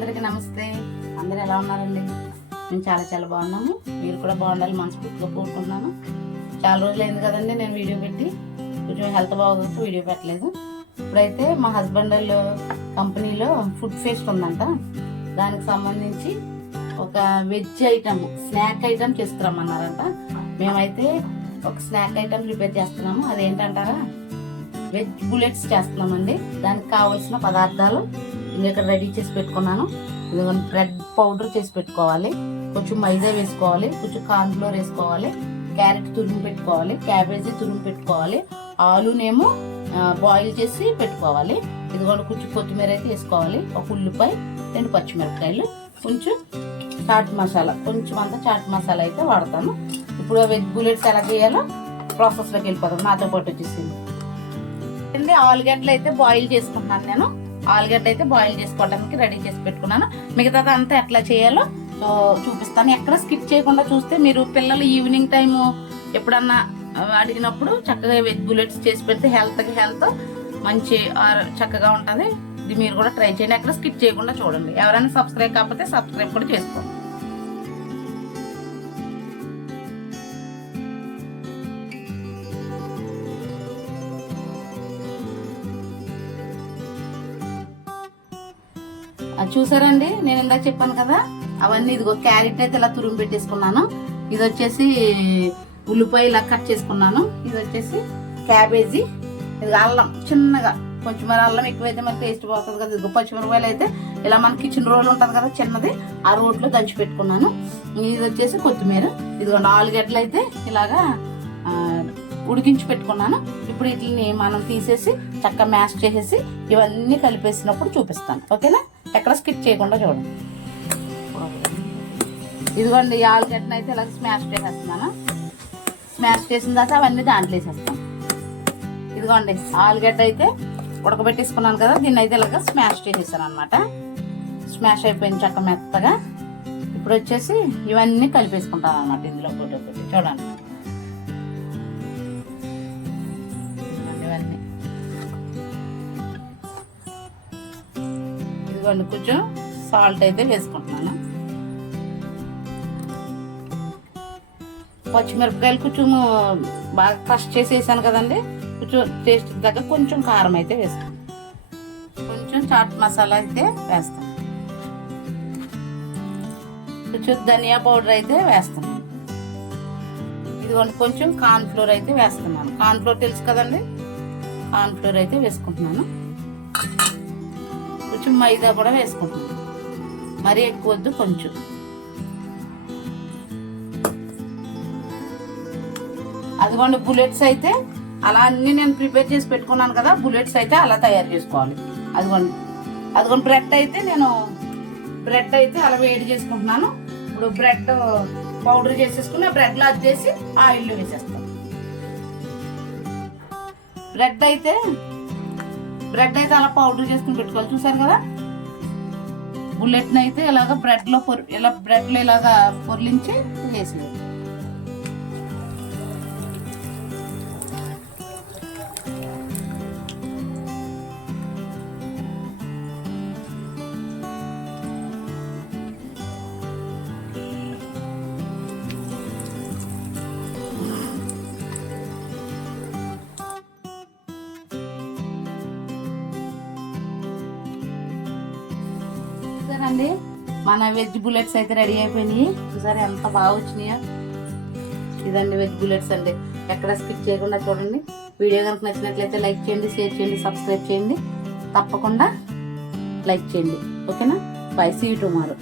అందరికీ నమస్తే. అందరూ ఎలా ఉన్నారండి? మేము చాలా బాగున్నాము. మీరు కూడా బాగుండాలి మనస్ఫూర్తిగా కోరుకుంటున్నాను. చాలా రోజులు అయింది కదండి నేను వీడియో పెట్టి. కొంచెం హెల్త్ బాగోదు, వీడియో పెట్టలేదు. ఇప్పుడైతే మా హస్బెండ్ వాళ్ళు కంపెనీలో ఫుడ్ ఫెస్ట్ ఉందంట. దానికి సంబంధించి ఒక వెజ్ ఐటమ్, స్నాక్ ఐటమ్ చేసుకురమ్మన్నారంట. మేమైతే ఒక స్నాక్ ఐటమ్ ప్రిపేర్ చేస్తున్నాము. అదేంటంటారా, వెజ్ బుల్లెట్స్ చేస్తున్నామండి. దానికి కావాల్సిన పదార్థాలు ఇక్కడ రెడీ చేసి పెట్టుకున్నాను. ఇదిగోండి, బ్రెడ్ పౌడర్ చేసి పెట్టుకోవాలి, కొంచెం మైదా వేసుకోవాలి, కొంచెం కార్న్ ఫ్లోర్ వేసుకోవాలి, క్యారెట్ తురుము పెట్టుకోవాలి, క్యాబేజీ తురుము పెట్టుకోవాలి, ఆలునేమో బాయిల్ చేసి పెట్టుకోవాలి. ఇదిగోండి, కొంచెం కొత్తిమీర అయితే వేసుకోవాలి, ఒక ఉల్లిపాయ, 2 పచ్చిమిరపకాయలు, కొంచెం చాట్ మసాలా, కొంచెం అంతా చాట్ మసాలా అయితే వాడతాను. ఇప్పుడు వెజ్ బుల్లెట్స్ ఎలా చేయాలో ప్రాసెస్లోకి వెళ్ళిపోతాం. నాతో పాటు వచ్చేసింది ఆలుగడ్డలు అయితే బాయిల్ చేసుకుంటున్నాను. నేను ఆలుగడ్డ అయితే బాయిల్ చేసుకోవడానికి రెడీ చేసి పెట్టుకున్నాను. మిగతాది అంతా ఎట్లా చేయాలో చూపిస్తాను. ఎక్కడ స్కిప్ చేయకుండా చూస్తే మీరు పిల్లలు ఈవినింగ్ టైము ఎప్పుడన్నా అడిగినప్పుడు చక్కగా వెజ్ బుల్లెట్స్ చేసి పెడితే హెల్త్ మంచి చక్కగా ఉంటుంది. ఇది మీరు కూడా ట్రై చేయండి. ఎక్కడ స్కిప్ చేయకుండా చూడండి. ఎవరైనా సబ్స్క్రైబ్ కాకపోతే సబ్స్క్రైబ్ కూడా చేసుకోండి. చూసారండి, నేను ఇందాక చెప్పాను కదా, అవన్నీ ఇదిగో క్యారెట్ అయితే ఇలా తురుము పెట్టేసుకున్నాను. ఇది వచ్చేసి ఉల్లిపాయ ఇలా కట్ చేసుకున్నాను. ఇది వచ్చేసి క్యాబేజీ, ఇది అల్లం చిన్నగా, కొంచెం మరి అల్లం ఎక్కువైతే మరి టేస్ట్ పోతుంది కదా. ఇదిగో పచ్చిమిరపకాయలు అయితే ఇలా మన కిచెన్ రోల్ ఉంటుంది కదా చిన్నది, ఆ రోట్లో దంచి పెట్టుకున్నాను. ఇది వచ్చేసి కొత్తిమీర, ఇదిగోండి ఆలుగడ్డలు అయితే ఇలాగా ఉడికించి పెట్టుకున్నాను. ఇప్పుడు వీటిని మనం తీసేసి చక్కగా మ్యాష్ చేసేసి ఇవన్నీ కలిపేసినప్పుడు చూపిస్తాను. ఓకేనా? ఎక్కడ స్కిప్ చేయకుండా చూడండి. ఇదిగోండి, ఈ ఆలుగడ్డను అయితే ఇలాగ స్మాష్ చేసేస్తున్నాను. స్మాష్ చేసిన తర్వాత అవన్నీ దాంట్లో వేసేస్తాను. ఇదిగోండి, ఆలుగడ్డ అయితే ఉడకబెట్టేసుకున్నాను కదా, దీన్ని అయితే ఇలాగ స్మాష్ చేసేసాను అనమాట. స్మాష్ అయిపోయింది చక్క మెత్తగా. ఇప్పుడు వచ్చేసి ఇవన్నీ కలిపేసుకుంటాను అనమాట ఇందులో ఒకటి చూడండి. ఇవన్నీ ఇదిగోండి, కొంచెం సాల్ట్ అయితే వేసుకుంటున్నాను. పచ్చిమిరపకాయలు కొంచెం బాగా క్రష్ చేసి వేసాను కదండి, కొంచెం టేస్ట్ దగ్గర కొంచెం కారం అయితే వేస్తాను, కొంచెం చాట్ మసాలా అయితే వేస్తాను, కొంచెం ధనియా పౌడర్ అయితే వేస్తాను. ఇదిగోండి, కొంచెం కార్న్ ఫ్లోర్ అయితే వేస్తున్నాను. కార్న్ ఫ్లోర్ తెలుసు కదండి, కార్న్ ఫ్లోర్ అయితే వేసుకుంటున్నాను. కొంచెం మైదా కూడా వేసుకుంటున్నాను, మరీ ఎక్కువ వద్దు, కొంచెం. అదిగోండి, బుల్లెట్స్ అయితే అలా అన్ని నేను ప్రిపేర్ చేసి పెట్టుకున్నాను కదా, బుల్లెట్స్ అయితే అలా తయారు చేసుకోవాలి. అదిగోండి బ్రెడ్ అయితే అలా వేడి చేసుకుంటున్నాను. ఇప్పుడు బ్రెడ్ పౌడర్ చేసేసుకుని బ్రెడ్లో అద్దేసి ఆయిల్లో వేసేస్తాను. బ్రెడ్ అయితే అలా పౌడర్ చేసుకుని పెట్టుకోవాలి. చూసారు కదా, బుల్లెట్ని అయితే ఇలాగ బ్రెడ్లో ఇలాగా పొర్లించి వేసి అండి. మన వెజ్ బుల్లెట్స్ అయితే రెడీ అయిపోయినాయి. చూసారా ఎంత బాగా వచ్చినాయో. ఇదండి వెజ్ బుల్లెట్స్ అండి. ఎక్కడ స్కిప్ చేయకుండా చూడండి. వీడియో కనుక నచ్చినట్లయితే లైక్ చేయండి, షేర్ చేయండి, సబ్స్క్రైబ్ చేయండి. తప్పకుండా లైక్ చేయండి. ఓకేనా? Bye, see you tomorrow.